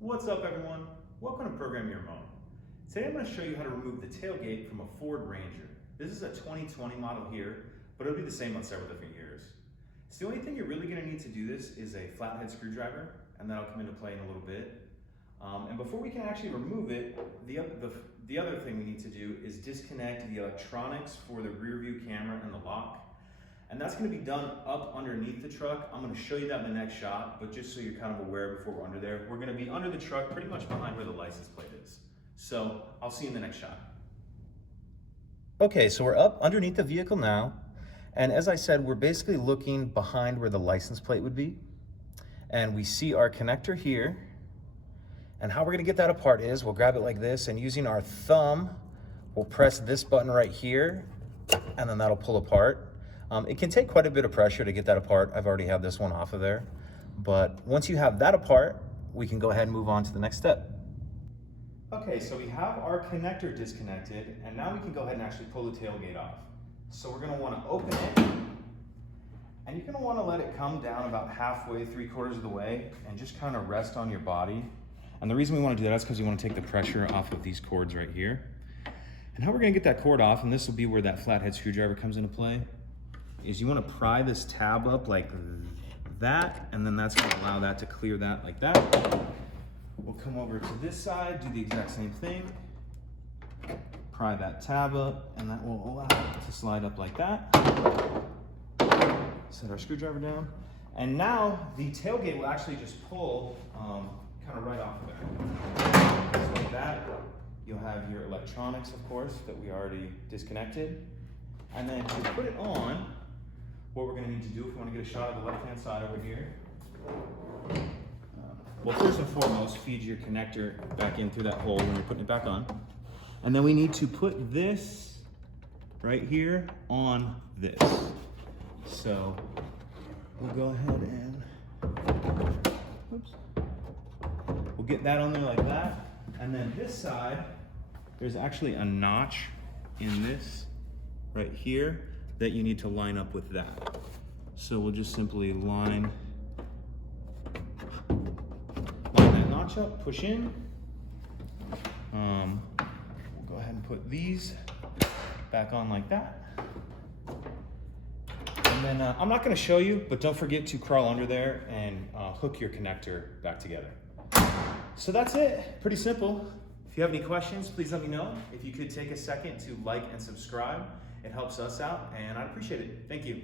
What's up everyone? Welcome to Program Your Own. Today I'm going to show you how to remove the tailgate from a Ford Ranger. This is a 2020 model here, but it'll be the same on several different years. So the only thing you're really going to need to do this is a flathead screwdriver, and that'll come into play in a little bit. And before we can actually remove it, the other thing we need to do is disconnect the electronics for the rear view camera and the lock. And that's going to be done up underneath the truck. I'm going to show you that in the next shot, but just so you're kind of aware before we're under there, we're going to be under the truck pretty much behind where the license plate is. So I'll see you in the next shot. Okay, so we're up underneath the vehicle now. And as I said, we're basically looking behind where the license plate would be. And we see our connector here. And how we're going to get that apart is we'll grab it like this, and using our thumb, we'll press this button right here, and then that'll pull apart. It can take quite a bit of pressure to get that apart. I've already had this one off of there. But once you have that apart, we can go ahead and move on to the next step. Okay, so we have our connector disconnected, and now we can go ahead and actually pull the tailgate off. So we're going to want to open it, and you're going to want to let it come down about halfway, 3/4 of the way, and just kind of rest on your body. And the reason we want to do that is because we want to take the pressure off of these cords right here. And how we're going to get that cord off, and this will be where that flathead screwdriver comes into play, is you want to pry this tab up like that, and then that's going to allow that to clear that like that. We'll come over to this side, do the exact same thing. Pry that tab up, and that will allow it to slide up like that. Set our screwdriver down. And now the tailgate will actually just pull kind of right off of there. Just like that. You'll have your electronics, of course, that we already disconnected. And then to put it on, what we're going to need to do if we want to get a shot of the left-hand side over here. Well, first and foremost, feed your connector back in through that hole when you're putting it back on. And then we need to put this right here on this. So we'll go ahead and, oops. We'll get that on there like that. And then this side, there's actually a notch in this right here that you need to line up with that. So we'll just simply line that notch up, push in. We'll go ahead and put these back on like that. And then I'm not going to show you, but don't forget to crawl under there and hook your connector back together. So that's it, pretty simple. If you have any questions, please let me know. If you could take a second to like and subscribe, it helps us out, and I'd appreciate it. Thank you.